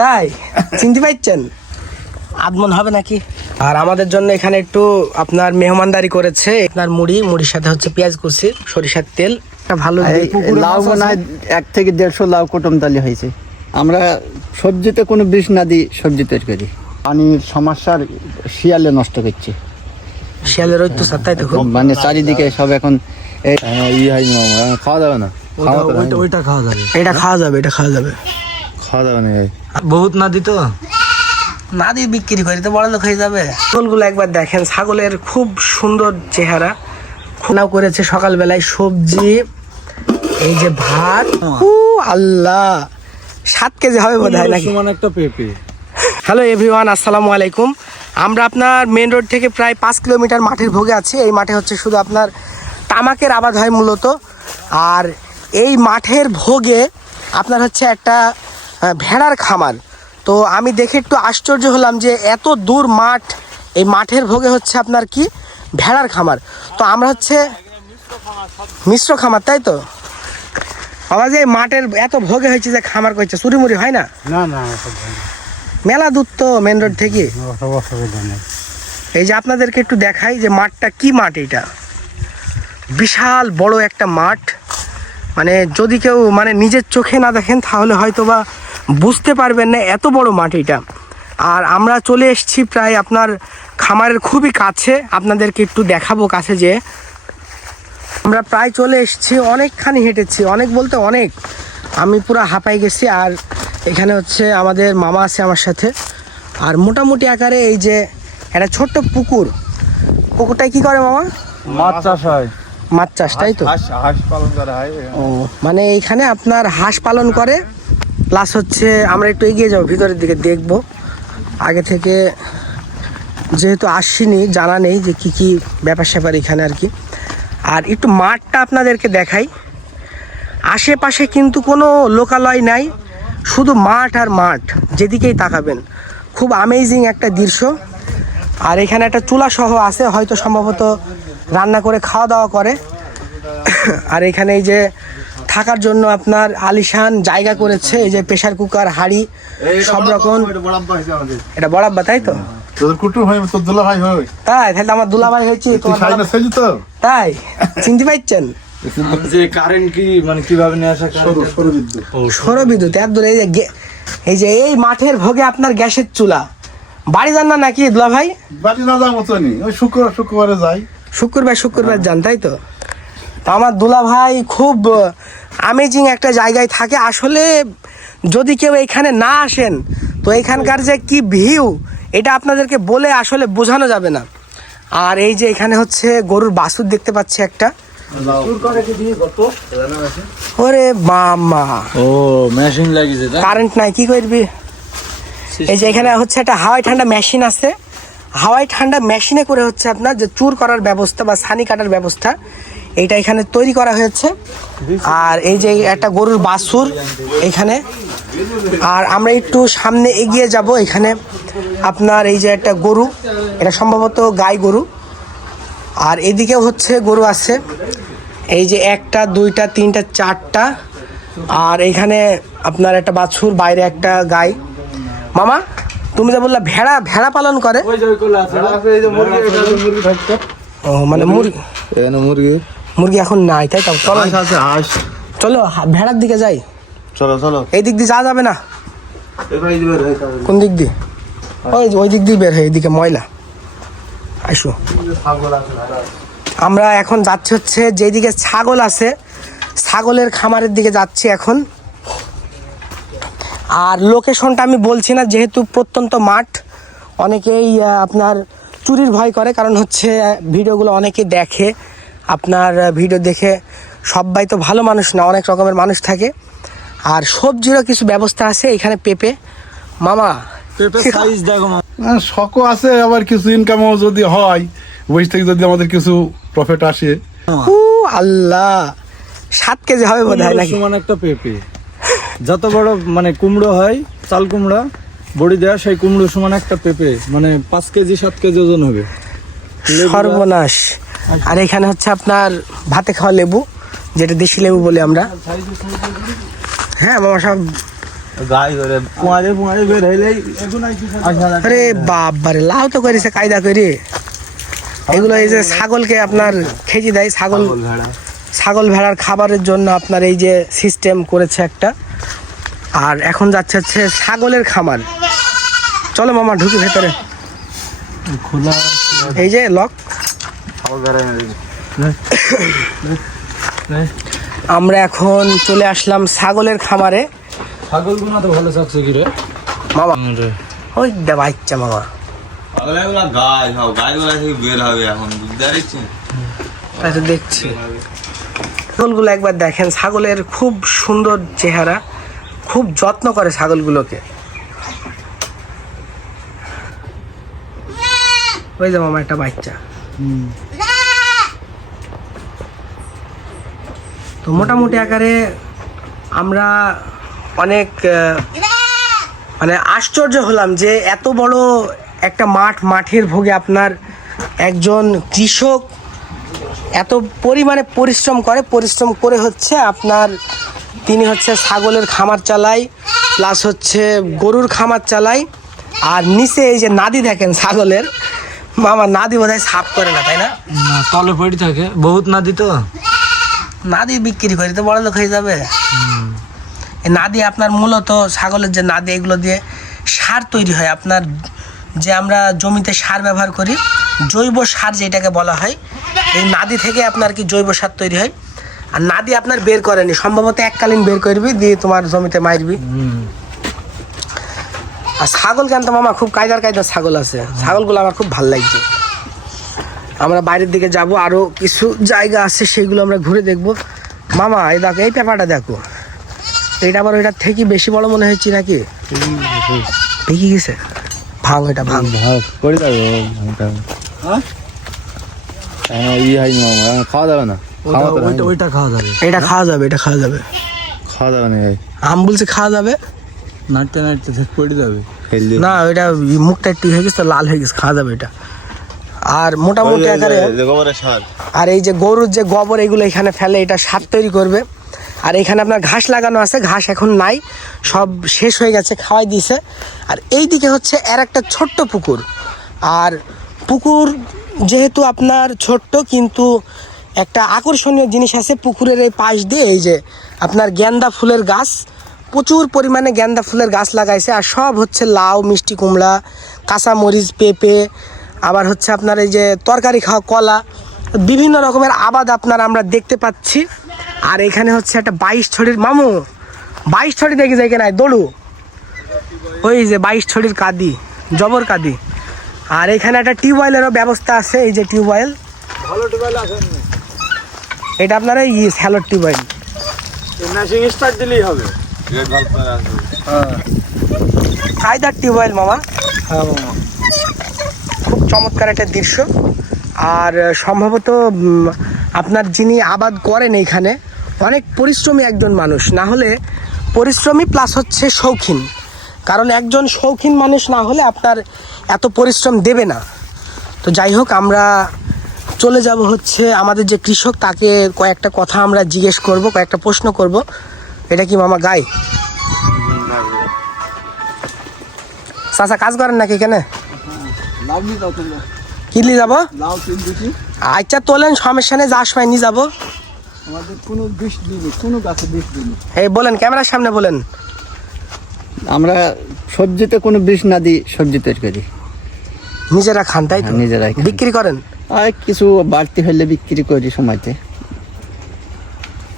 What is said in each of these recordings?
তাই চিনতে পারছেন? আদমন হবে নাকি? আর আমাদের জন্য এখানে একটু আপনার মেহমানদারি করেছে। আপনার মুড়ি মুড়ির সাথে হচ্ছে পেঁয়াজ কুচি সরিষার তেল। একটা ভালো লাউ মনে হয় এক থেকে দেড়শো লাউ কুটুম তালি হয়েছে। আমরা সবজিতে কোনো বিষ না দিই সবজি তৈরি করি। পানির সমস্যার শিয়ালে নষ্ট করছে। শিয়ালের তাই তো মানে চারিদিকে সব এখন এখন খাওয়া যাবে না। ওইটা খাওয়া যাবে। এটা খাওয়া যাবে এটা খাওয়া যাবে। খাওয়া যাবে না এই। বহুত না দিত না দিয়ে বিক্রি করি তো বড় লোক হয়ে যাবে। ছাগলগুলো একবার দেখেন ছাগলের খুব সুন্দর চেহারা। খুনাও করেছে সকালবেলায় সবজি এই যে ভাত। উ আল্লাহ সাত কেজি হবে বোধ হয় নাকি একটা পেঁপে। হ্যালো এভরিওয়ান আসসালামু আলাইকুম। আমরা আপনার মেন রোড থেকে প্রায় পাঁচ কিলোমিটার মাঠের ভোগে আছি। এই মাঠে হচ্ছে শুধু আপনার তামাকের আবাদ হয় মূলত। আর এই মাঠের ভোগে আপনার হচ্ছে একটা ভেড়ার খামার। তো আমি দেখে একটু আশ্চর্য হলাম যে এত দূর মাঠ এই মাঠের ভোগে হচ্ছে আপনার কি? ভেড়ার খামার। তো আমরা হচ্ছে মিশ্র খামার তাই তো? বাবা যে এই মাঠের এত ভোগে হয়েছে যে খামার করছে চুরিমুড়ি হয় না? না না মেলা দূর তো মেন রোড থেকে? এই যে আপনাদেরকে একটু দেখাই যে মাঠটা কি মাঠ এটা বিশাল বড় একটা মাঠ। মানে যদি কেউ মানে নিজের চোখে না দেখেন তাহলে হয়তো বা বুঝতে পারবেন না এত বড় মাঠ এটা। আর আমরা চলে এসেছি প্রায় আপনার খামারের খুবই কাছে। আপনাদেরকে একটু দেখাবো কাছে যে আমরা প্রায় চলে এসেছি, অনেকখানি হেঁটেছি, অনেক বলতে অনেক। আমি পুরো হাঁপাই গেছি আর এখানে হচ্ছে আমাদের মামা আছে আমার সাথে। আর মোটামুটি আকারে এই যে একটা ছোট্ট পুকুর। পুকুরটায় কি করে মামা? মাছ চাষ হয়। মাছ চাষ তাই তো? হাঁস পালন করা হয়। ও মানে এইখানে আপনার হাঁস পালন করে প্লাস হচ্ছে আমরা একটু এগিয়ে যাব ভিতরের দিকে দেখব। আগে থেকে যেহেতু আসিনি জানা নেই যে কি কি ব্যাপার স্যাপার এখানে আর কি। আর একটু মাঠটা আপনাদেরকে দেখাই। আশেপাশে কিন্তু কোনো লোকালয় নাই শুধু মাঠ আর মাঠ যেদিকেই তাকাবেন। খুব আমেজিং একটা দৃশ্য। আর এখানে একটা চুলা সহ আছে হয়তো সম্ভবত রান্না করে খাওয়া দাওয়া করে। আর এখানে এই যে থাকার জন্য আপনার আলিশান জায়গা করেছে এই যে প্রেশার কুকার হাড়ি সব রকম। এটা বরাব্বা তাই তো? তোদের কুটুম হয় দুলা ভাই হয়। তাই তাহলে আমার দুলাভাই হয়েছে তুই দুলা- চিনতে পারছেন? যে কারেন্ট কি মানে কীভাবে নিয়ে আসা সরু সরু বিদ্যুৎ। সৌর বিদ্যুৎ এত দূরে এই যে এই যে এই মাঠের ভোগে আপনার গ্যাসের চুলা। বাড়ি যান না নাকি দুলা ভাই? বাড়ি না যাওয়ার মতনই ওই শুক্রবার শুক্রবারে যাই। শুক্রবার শুক্রবার যান তাই তো? তো আমার দুলা ভাই খুব আমেজিং একটা জায়গায় থাকে। আসলে যদি কেউ এখানে না আসেন তো এখানকার যে কি ভিউ এটা আপনাদেরকে বলে আসলে বোঝানো যাবে না। আর এই যে এখানে হচ্ছে গরুর বাছুর দেখতে পাচ্ছি একটা। ওরে মামা ও মেশিন লাগিয়েছে কারেন্ট নাই কি করবি? এই যে এখানে হচ্ছে একটা হাওয়াই ঠান্ডা মেশিন আছে। হাওয়াই ঠান্ডা মেশিনে করে হচ্ছে আপনার যে চুর করার ব্যবস্থা বা সানি কাটার ব্যবস্থা, এইটা এখানে তৈরি করা হয়েছে। আর এই যে একটা গরুর বাছুর এখানে। আর আমরা একটু সামনে এগিয়ে যাব, এখানে আপনার এই যে একটা গরু, এটা সম্ভবত গাই গরু। আর এদিকেও হচ্ছে গরু আছে, এই যে একটা, দুইটা, তিনটা, চারটা। আর এখানে আপনার একটা বাছুর, বাইরে একটা গাই। মামা তুমি যে বললা ভেড়া ভেড়া পালন করে। ও মানে মুরগি। মুরগি। মুরগি এখন নাই তাই তো? চলো। আছে চলো ভেড়ার দিকে যাই। চলো চলো। এই দিক দিয়ে যাওয়া যাবে না? কোন দিক দিয়ে? ওই ওই দিক দিয়ে বের হয় এদিকে ময়লা। আইসো। আমরা এখন যাচ্ছি হচ্ছে যেদিকে ছাগল আছে ছাগলের খামারের দিকে যাচ্ছি এখন। আর লোকেশনটা আমি বলছি না যেহেতু প্রত্যন্ত মাঠ অনেকেই আপনার চুরির ভয় করে কারণ হচ্ছে ভিডিওগুলো অনেকে দেখে। আপনার ভিডিও দেখে সবাই তো ভালো মানুষ না অনেক রকমের মানুষ থাকে। আর সবজিরও কিছু ব্যবস্থা আছে এখানে পেঁপে। মামা পেঁপে সাইজ দেখো হ্যাঁ, শখও আছে আবার কিছু ইনকামও যদি হয় ওই থেকে যদি আমাদের কিছু প্রফিট আসে। উ আল্লাহ সাত কেজি হবে বোধ হয় নাকি? একটা পেঁপে। যত বড় মানে কুমড়ো হয় চাল কুমড়া বড়ি দেওয়া সেই কুমড়ো সমান একটা পেঁপে মানে পাঁচ কেজি সাত কেজি ওজন হবে। সর্বনাশ। আর এখানে হচ্ছে আপনার ভাতে খাওয়া লেবু যেটা দেশি লেবু বলি আমরা। হ্যাঁ মামা সব। আরে বাবারে লাউ তো করেছে কায়দা করে। এগুলো এই যে ছাগলকে আপনার খেজি দেয় ছাগল ছাগল ভেড়া। ছাগল ভেড়ার খাবারের জন্য আপনার এই যে সিস্টেম করেছে একটা। আর এখন যাচ্ছে হচ্ছে ছাগলের খামার। চলো মামা ঢুকি ভেতরে। খোলা এই যে লক আমরা এখন চলে আসলাম ছাগলের খামারে। ছাগল গুনা তো ভালো কি রে? মামা। ওই দে বাচ্চা মামা। গাছ সব গাছগুলা থেকে বের হবে এখন বুঝতে পারছি? দেখছি। ছাগলগুলো একবার দেখেন ছাগলের খুব সুন্দর চেহারা। খুব যত্ন করে ছাগলগুলোকে। ওই যে মামা একটা বাচ্চা। তো মোটামুটি আকারে আমরা অনেক মানে আশ্চর্য হলাম যে এত বড় একটা মাঠ, মাঠের ভোগে আপনার একজন কৃষক এত পরিমাণে পরিশ্রম করে পরিশ্রম করে হচ্ছে আপনার তিনি হচ্ছে ছাগলের খামার চালায় প্লাস হচ্ছে গরুর খামার চালায় আর নিচে এই যে নাদি দেখেন ছাগলের মামা নাদি বোধহয় সাফ করে না তাই না? তলে পড়ে থাকে। বহুত নাদি তো। নাদি বিক্রি করে তো বড় লোক হয়ে যাবে। এই নাদি আপনার মূলত ছাগলের যে নাদি এগুলো দিয়ে সার তৈরি হয়। আপনার যে আমরা জমিতে সার ব্যবহার করি জৈব সার যেটাকে বলা হয় এই নাদি থেকে আপনার কি জৈব সার তৈরি হয়? আর না দিয়ে আপনার বের করেনি, সম্ভবত এককালীন বের করবি, দিয়ে তোমার জমিতে মারবি। আর ছাগল কেন তো মামা খুব কায়দার কায়দার ছাগল আছে। ছাগলগুলো আমার খুব ভালো লাগছে। আমরা বাইরের দিকে যাব, আরও কিছু জায়গা আছে, সেগুলো আমরা ঘুরে দেখব। মামা, এই দেখো, এই পেপারটা দেখো। এটা আবার ওইটার থেকে বেশি বড় মনে হচ্ছে নাকি? পেকে গেছে। ভাঙ, এটা ভাঙ। ভাগ করে যাবে। হ্যাঁ? ই হয় মামা। খাওয়া দাওয়া না। ওইটা খাওয়া যাবে। এটা খাওয়া যাবে এটা খাওয়া যাবে। খাওয়া দাওয়া নেই আম বলছে খাওয়া যাবে। নাড়তে নাড়তে পড়ে যাবে। না ওইটা মুখটা একটু হয়ে গেছে লাল হয়ে গেছে খাওয়া যাবে এটা। আর মোটামুটি আকারে আর এই যে গরুর যে গোবর এগুলো এখানে ফেলে এটা সার তৈরি করবে। আর এখানে আপনার ঘাস লাগানো আছে ঘাস এখন নাই সব শেষ হয়ে গেছে খাওয়াই দিয়েছে আর এই দিকে হচ্ছে এর একটা ছোট্ট পুকুর। আর পুকুর যেহেতু আপনার ছোট্ট কিন্তু একটা আকর্ষণীয় জিনিস আছে পুকুরের এই পাশ দিয়ে, এই যে আপনার গেন্দা ফুলের গাছ। প্রচুর পরিমাণে গেন্দা ফুলের গাছ লাগাইছে, আর সব হচ্ছে লাউ, মিষ্টি কুমড়া, কাঁচামরিচ, পেঁপে, আবার হচ্ছে আপনার এই যে তরকারি খাওয়া কলা, বিভিন্ন রকমের আবাদ আপনার আমরা দেখতে পাচ্ছি। আর এখানে হচ্ছে একটা বাইশ ছড়ির, মামু, বাইশ ছড়ি দেখি যাই কেন দৌড়ু। ওই যে বাইশ ছড়ির কাদি, জবর কাদি। আর এখানে একটা টিউবওয়েলেরও ব্যবস্থা আছে, এই যে টিউবওয়েল। এটা আপনার এই স্যালোর টিউবওয়েল মেশিং স্টার্ট দিলেই হবে। কায়দার টিউবওয়েল মামা। হ্যাঁ মামা। খুব চমৎকার একটা দৃশ্য। আর সম্ভবত আপনার যিনি আবাদ করেন এইখানে অনেক পরিশ্রমী একজন মানুষ। না হলে পরিশ্রমী প্লাস হচ্ছে শৌখিন। কারণ একজন শৌখিন মানুষ না হলে আপনার এত পরিশ্রম দেবে না। তো যাই হোক আমরা চলে যাব হচ্ছে আমাদের যে কৃষক তাকে কয়েকটা কথা আমরা জিজ্ঞেস করব কয়েকটা প্রশ্ন করব। এটা কি মামা গাই? চাচা কাজ করেন নাকি এখানে? কিনলি যাব? আচ্ছা তোলেন সমস্যা নেই সময় নিয়ে যাব। আমাদের কোনো বিষ দিনি কোনো গাছে বিষ দিনি এই বলেন ক্যামেরার সামনে বলেন। আমরা সবজিতে কোনো বিষ না দিই সবজি তৈরি করি নিজেরা খান তাই তো? হ্যাঁ, নিজেরাই বিক্রি করেন? আর কিছু বাড়তি হলে বিক্রি করি সময়তে।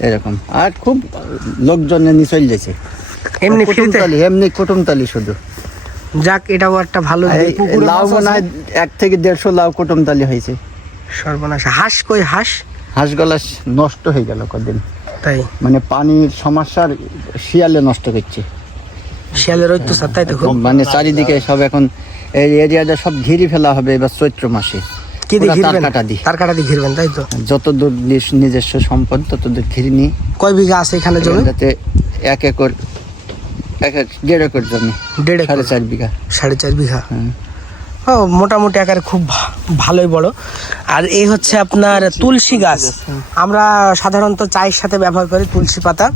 এরকম। আর খুব লোকজন নিয়ে চলে যাচ্ছে। এমনি কুটুমতালি এমনি কুটুমতালি শুধু। যাক এটাও একটা ভালো লাউ মনে হয় এক থেকে দেড়শো লাউ কুটুমতালি হয়েছে। সর্বনাশ। হাঁস কই হাঁস? হাঁস গলা নষ্ট হয়ে গেল কদিন। তাই? মানে পানির সমস্যার শিয়ালে নষ্ট করছে। শিয়ালের অত্যাচার তাই তো মানে চারিদিকে সব এখন এই এরিয়াটা সব ঘিরে ফেলা হবে এবার চৈত্র মাসে। কি দিয়ে ঘিরবেন? কাটা দি তার কাটা দিয়ে ঘিরবেন তাই তো? যত দূর নিজস্ব সম্পদ তত দূর ঘিরি নিই কয় বিঘা আছে এখানে জমি? এক একর এক দেড় একর জমি। দেড়। সাড়ে চার বিঘা। সাড়ে চার বিঘা? ও মোটামুটি আকারে খুব ভালোই বড়। আর এই হচ্ছে আপনার তুলসী গাছ। আমরা সাধারণত চায়ের সাথে ব্যবহার করি তুলসী পাতা।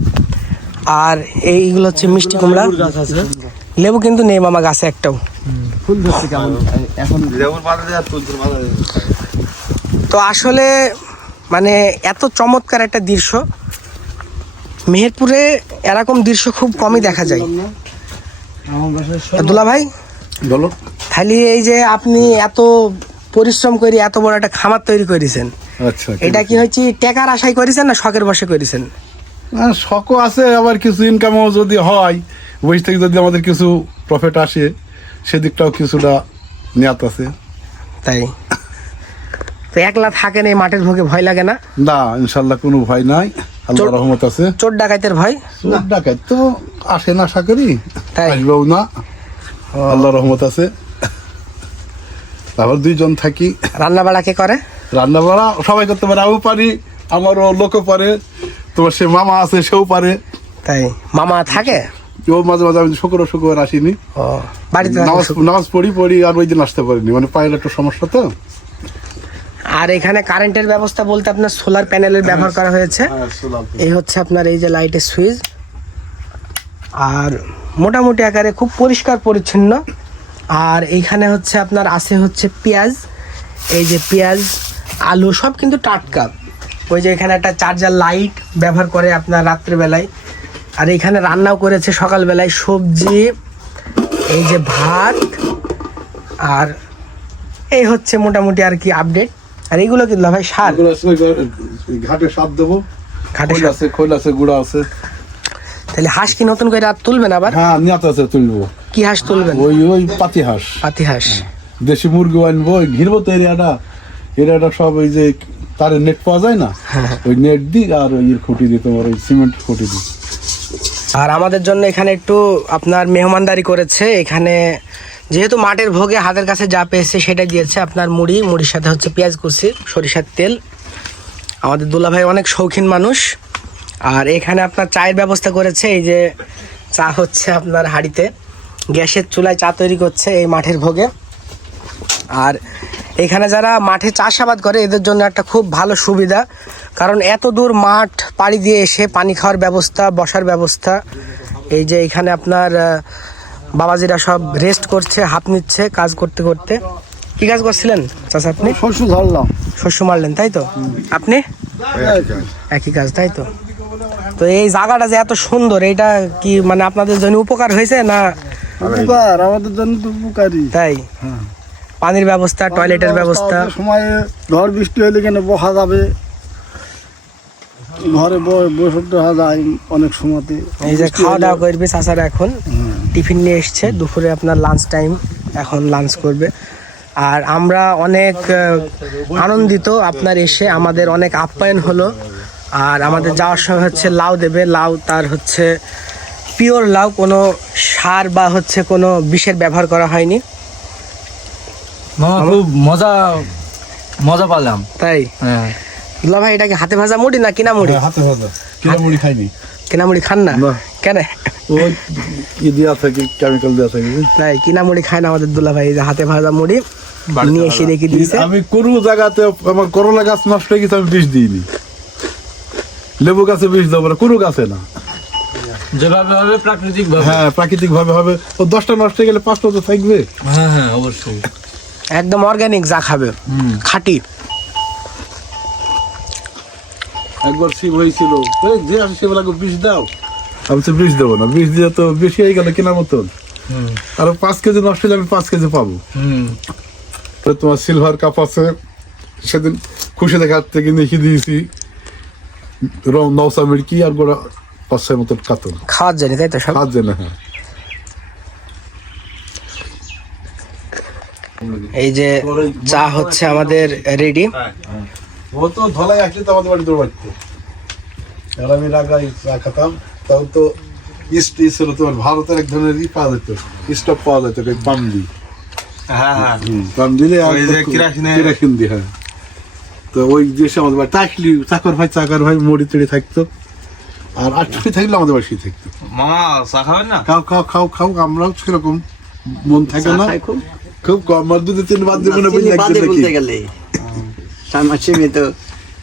আর এইগুলো হচ্ছে মিষ্টি কুমড়া। লেবু কিন্তু নেই মামা গাছে একটাও। ফুল ধরছে কেমন? এখন তো আসলে মানে এত চমৎকার একটা দৃশ্য। মেহেরপুরে এরকম দৃশ্য খুব কমই দেখা যায়। দুলা ভাই বলো। খালি এই যে আপনি এত পরিশ্রম করে এত বড় একটা খামার তৈরি করেছেন। আচ্ছা এটা কি হচ্ছে টাকার আশায় করেছেন না শখের বসে করেছেন? শখও আছে আবার কিছু ইনকামও যদি হয় ওই থেকে যদি আমাদের কিছু প্রফিট আসে সেদিকটাও কিছুটা নিয়াত আছে। তাই? তো একলা থাকেন এই মাঠের ভোগে ভয় লাগে না? না ইনশাল্লাহ কোনো ভয় নাই। আল্লাহ রহমত আছে। চোর ডাকাতের ভয়? চোর ডাকাত তো আসে না আশা করি। তাই? আসবেও না। আল্লাহ রহমত আছে। তারপর দুইজন থাকি। রান্না বাড়া কে করে? রান্না বাড়া সবাই করতে পারে আমিও পারি আমারও লোকও পারে। তোমার সে মামা আছে সেও পারে। তাই? মামা থাকে? ও মাঝে মাঝে আমি শুক্র শুক্রবার আসিনি। বাড়িতে নামাজ নামাজ পড়ি পড়ি আর ওই দিন আসতে পারিনি। মানে পায়ের একটা সমস্যা তো। আর এখানে কারেন্টের ব্যবস্থা বলতে আপনার সোলার প্যানেলের ব্যবহার করা হয়েছে। এই হচ্ছে আপনার এই যে লাইটের সুইচ। আর মোটামুটি আকারে খুব পরিষ্কার পরিচ্ছন্ন। আর এইখানে হচ্ছে আপনার আছে হচ্ছে পেঁয়াজ। এই যে পেঁয়াজ আলু সব কিন্তু টাটকা। ওই যে এখানে একটা চার্জার লাইট ব্যবহার করে আপনার রাত্রেবেলায়। আর এখানে রান্নাও করেছে সকালবেলায় সবজি এই যে ভাত আর এই হচ্ছে মোটামুটি আর কি আপডেট আর এইগুলো কি ভাই সার? ঘাটে সাপ দেবো। ঘাটে আছে খোল আছে গুড়া আছে। তাহলে হাঁস কি নতুন করে আর তুলবেন আবার? হ্যাঁ নিয়াত আছে তুলবো কি হাঁস তুলবেন? ওই ওই পাতি হাঁস। পাতি হাঁস। দেশি মুরগি আনব ওই ঘিরবো তো এরিয়াটা। এরিয়াটা সব ওই যে তারের নেট পাওয়া যায় না? ওই নেট দিক আর ওই খুঁটি দিই তোমার ওই সিমেন্ট খুঁটি দিই। আর আমাদের জন্য এখানে একটু আপনার মেহমানদারি করেছে। এখানে যেহেতু মাঠের ভোগে হাতের কাছে যা পেয়েছে সেটা দিয়েছে আপনার মুড়ি, মুড়ির সাথে হচ্ছে পেঁয়াজ কুচি, সরিষার তেল। আমাদের দুলা ভাই অনেক শৌখিন মানুষ। আর এখানে আপনার চায়ের ব্যবস্থা করেছে, এই যে চা হচ্ছে আপনার হাঁড়িতে। গ্যাসের চুলায় চা তৈরি করছে এই মাঠের ভোগে। আর এখানে যারা মাঠে চাষাবাদ করে এদের জন্য একটা খুব ভালো সুবিধা। কারণ এত দূর মাঠ পাড়ি দিয়ে এসে পানি খাওয়ার ব্যবস্থা বসার ব্যবস্থা। এই যে এখানে আপনার বাবাজিরা সব রেস্ট করছে হাত নিচ্ছে কাজ করতে করতে। কি কাজ করছিলেন চাষা আপনি? শস্য ধরলাম শস্য মারলেন তাই তো? আপনি? একই কাজ তাই তো? তো এই জায়গাটা যে এত সুন্দর এটা কি মানে আপনাদের জন্য উপকার হয়েছে না? উপকার আমাদের জন্য তো উপকারী তাই? পানির ব্যবস্থা টয়লেটের ব্যবস্থা সময়ে ঝড় বৃষ্টি হলে কেন বসা যাবে? ঘরে বসে দেখা যায় অনেক সময়তে। এই যে খাওয়া দাওয়া করবে চাচারা এখন টিফিন নিয়ে এসছে দুপুরে আপনার লাঞ্চ টাইম এখন লাঞ্চ করবে। আর আমরা অনেক আনন্দিত আপনার এসে আমাদের অনেক আপ্যায়ন হলো। আর আমাদের যাওয়ার সময় হচ্ছে লাউ দেবে লাউ তার হচ্ছে পিওর লাউ কোনো সার বা হচ্ছে কোনো বিষের ব্যবহার করা হয়নি। মামা খুব মজা মজা পালাম। তাই? হ্যাঁ। দুলা ভাই এটাকে হাতে ভাজা মুড়ি না কিনা মুড়ি? হাতে ভাজা। কিনা মুড়ি খাইনি। কিনা মুড়ি খান না। কেন? ওই ই দেওয়া থাকে কেমিক্যাল দেওয়া থাকে তাই কিনা মুড়ি খায় না আমাদের দুলা ভাই যে হাতে ভাজা মুড়ি। নিয়ে এসে রেখে দিয়েছে। আমি কোনো জায়গাতে আমার করলা গাছ নষ্ট হয়ে গেছে আমি বিষ দিইনি। লেবু গাছে বিষ দেবো না কোনো গাছে না। যেভাবে হবে প্রাকৃতিক ভাবে হ্যাঁ প্রাকৃতিক ভাবে হবে। ও দশটা নষ্ট হয়ে গেলে পাঁচটা তো থাকবে। হ্যাঁ হ্যাঁ অবশ্যই। একদম অর্গানিক যা খাবে। খাঁটি। একবার শিব হয়েছিল। যে আসে সেগুলাকে বিষ দাও। আমি তো বিষ দেবো না। বিষ দিয়ে তো বেশি হয়ে গেল কেনার মতন। আর পাঁচ কেজি নষ্ট হলে আমি পাঁচ কেজি পাবো। তোমার সিলভার কাপ আছে। সেদিন খুশি দেখা থেকে দেখিয়ে দিয়েছি। রং নৌসা মিড়কি আর গোড়া পাঁচ ছয় মতন কাতল। খাওয়ার জন্য তাই তো সব? খাওয়ার জন্য হ্যাঁ। এই যে চা হচ্ছে আমাদের রেডি ও তো ধলাই আসলে তো আমাদের বাড়ি দৌড়াচ্ছে আর আমি রাগাই চা খেতাম। তাও তো ইস্ট ইস্ট হলো তোমার ভারতের এক ধরনের ই পাওয়া যেত স্টপ পাওয়া যেত পাম হ্যাঁ হ্যাঁ। পাম দিলে কেরাসিন দি হ্যাঁ। তো ওই দেশে আমাদের বাড়ি থাকলি চাকর ভাই চাকর ভাই মুড়ি টুড়ি থাকতো। আর আটটি থাকলে আমাদের বাড়ি থাকতো। মামা চা খাবেন না? খাও খাও খাও খাও আমরাও সেরকম মন থাকে না। খাই খুব কম আর দুটো তিন বাদ দেবো না বাদে একজন বলতে নাকি? গেলে। সামাসিমে তো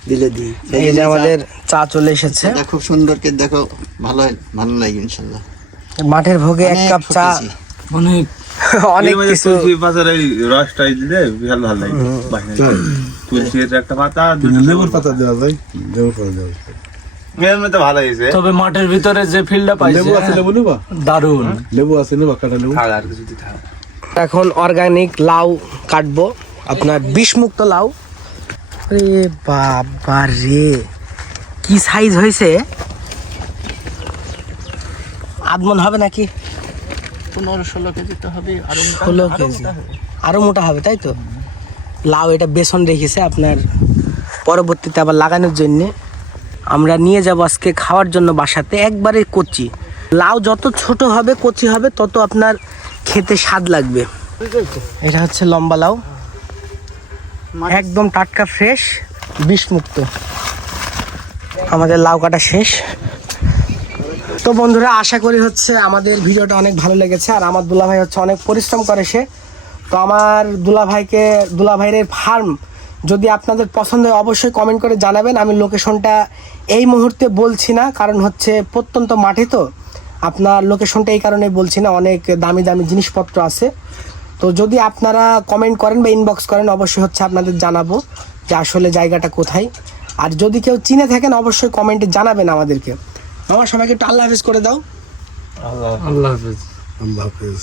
দিলে দিই। এই যে আমাদের চা চলে এসেছে। এটা খুব সুন্দর করে দেখো ভালো ভালো লাগে ইনশাল্লাহ। মাঠের ভোগে এক কাপ চা। মানে অনেক কিছু। তুলসী পাতার এই রসটা দিলে বিশাল ভালো লাগে। তুলসীর একটা পাতা লেবুর পাতা দেওয়া যায় লেবুর পাতা দেওয়া যায় ভালো হয়েছে। তবে মাঠের ভিতরে যে ফিল্ডটা পাইছে লেবু আছে লেবু নেবা? দারুণ লেবু আছে নেবা কাটা লেবু। আর কিছু দিতে হবে এখন অর্গানিক লাউ কাটবো। আপনার বিষমুক্ত লাউ। আরে বাবা রে কি সাইজ হয়েছে? আধমন হবে নাকি? পনেরো ষোলো কেজি তো হবে ষোলো কেজি। আরও মোটা হবে তাই তো? লাউ এটা বেসন রেখেছে আপনার পরবর্তীতে আবার লাগানোর জন্যে। আমরা নিয়ে যাব আজকে খাওয়ার জন্য বাসাতে একবারে কচি। লাউ যত ছোট হবে কচি হবে তত আপনার খেতে স্বাদ লাগবে। এটা হচ্ছে লম্বা লাউ। একদম টাটকা ফ্রেশ বিষমুক্ত। আমাদের লাউ কাটা শেষ। তো বন্ধুরা আশা করি হচ্ছে আমাদের ভিডিওটা অনেক ভালো লেগেছে আর আমার দুলাভাই হচ্ছে অনেক পরিশ্রম করে সে। তো আমার দুলাভাইকে দুলাভাইয়ের ফার্ম যদি আপনাদের পছন্দ হয় অবশ্যই কমেন্ট করে জানাবেন। আমি লোকেশনটা এই মুহূর্তে বলছি না কারণ হচ্ছে প্রত্যন্ত মাঠে তো। আপনার লোকেশনটা এই কারণে বলছি না অনেক দামি দামি জিনিসপত্র আছে। তো যদি আপনারা কমেন্ট করেন বা ইনবক্স করেন অবশ্যই হচ্ছে আপনাদের জানাব যে আসলে জায়গাটা কোথায়। আর যদি কেউ চিনে থাকেন অবশ্যই কমেন্টে জানাবেন আমাদেরকে। আমার সবাইকে একটু আল্লাহ হাফিজ করে দাও। আল্লাহ হাফিজ। আল্লাহ হাফেজ।